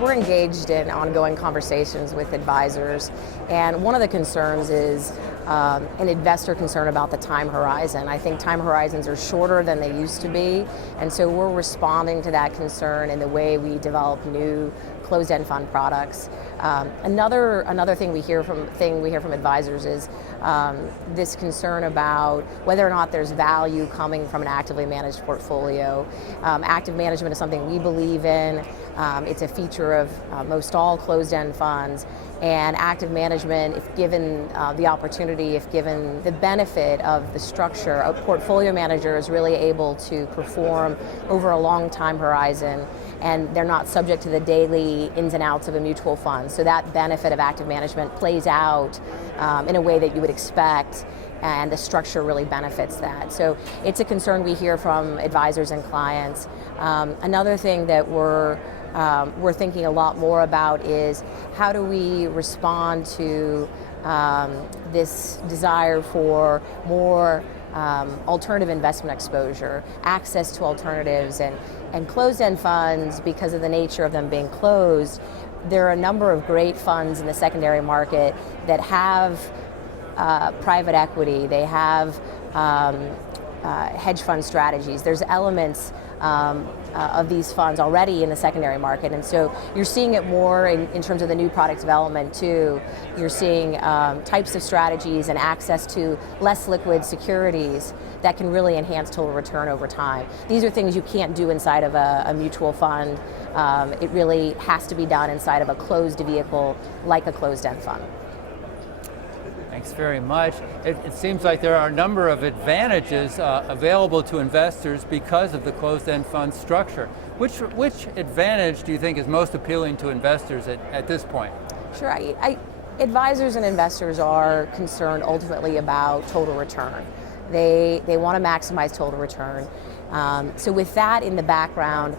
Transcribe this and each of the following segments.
we're engaged in ongoing conversations with advisors, and one of the concerns is an investor concern about the time horizon. I think time horizons are shorter than they used to be, and so we're responding to that concern in the way we develop new closed-end fund products. Another thing we hear from advisors is this concern about whether or not there's value coming from an actively managed portfolio. Active management is something we believe in. It's a feature of most all closed-end funds, and active management, if given the opportunity, if given the benefit of the structure, a portfolio manager is really able to perform over a long time horizon, and they're not subject to the daily ins and outs of a mutual fund. So that benefit of active management plays out in a way that you would expect, and the structure really benefits that. So it's a concern we hear from advisors and clients. Another thing that we're thinking a lot more about is how do we respond to this desire for more alternative investment exposure, access to alternatives, and closed-end funds, because of the nature of them being closed. There are a number of great funds in the secondary market that have private equity, they have hedge fund strategies. There's elements of these funds already in the secondary market, and so you're seeing it more in terms of the new product development too. You're seeing types of strategies and access to less liquid securities that can really enhance total return over time. These are things you can't do inside of a mutual fund. It really has to be done inside of a closed vehicle like a closed-end fund. Thanks very much. It seems like there are a number of advantages available to investors because of the closed-end fund structure. Which advantage do you think is most appealing to investors at this point? Sure. Advisors and investors are concerned ultimately about total return. They want to maximize total return. So with that in the background,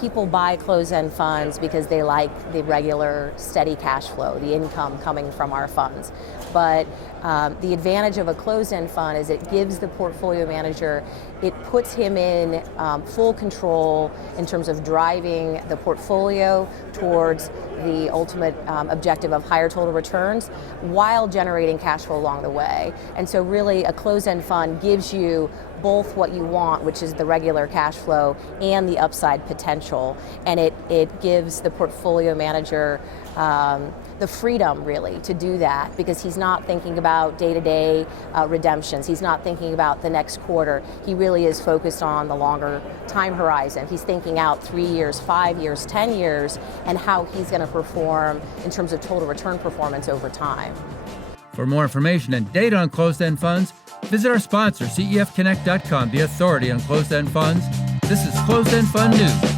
people buy closed-end funds because they like the regular steady cash flow, the income coming from our funds. But the advantage of a closed-end fund is it gives the portfolio manager, it puts him in full control in terms of driving the portfolio towards the ultimate objective of higher total returns while generating cash flow along the way. And so really a closed-end fund gives you both what you want, which is the regular cash flow, and the upside potential. And it gives the portfolio manager the freedom really to do that, because he's not thinking about day-to-day redemptions. He's not thinking about the next quarter. He really is focused on the longer time horizon. He's thinking out 3 years, 5 years, 10 years, and how he's going to perform in terms of total return performance over time. For more information and data on closed-end funds, visit our sponsor, CEFConnect.com, the authority on closed-end funds. This is Closed-End Fund News.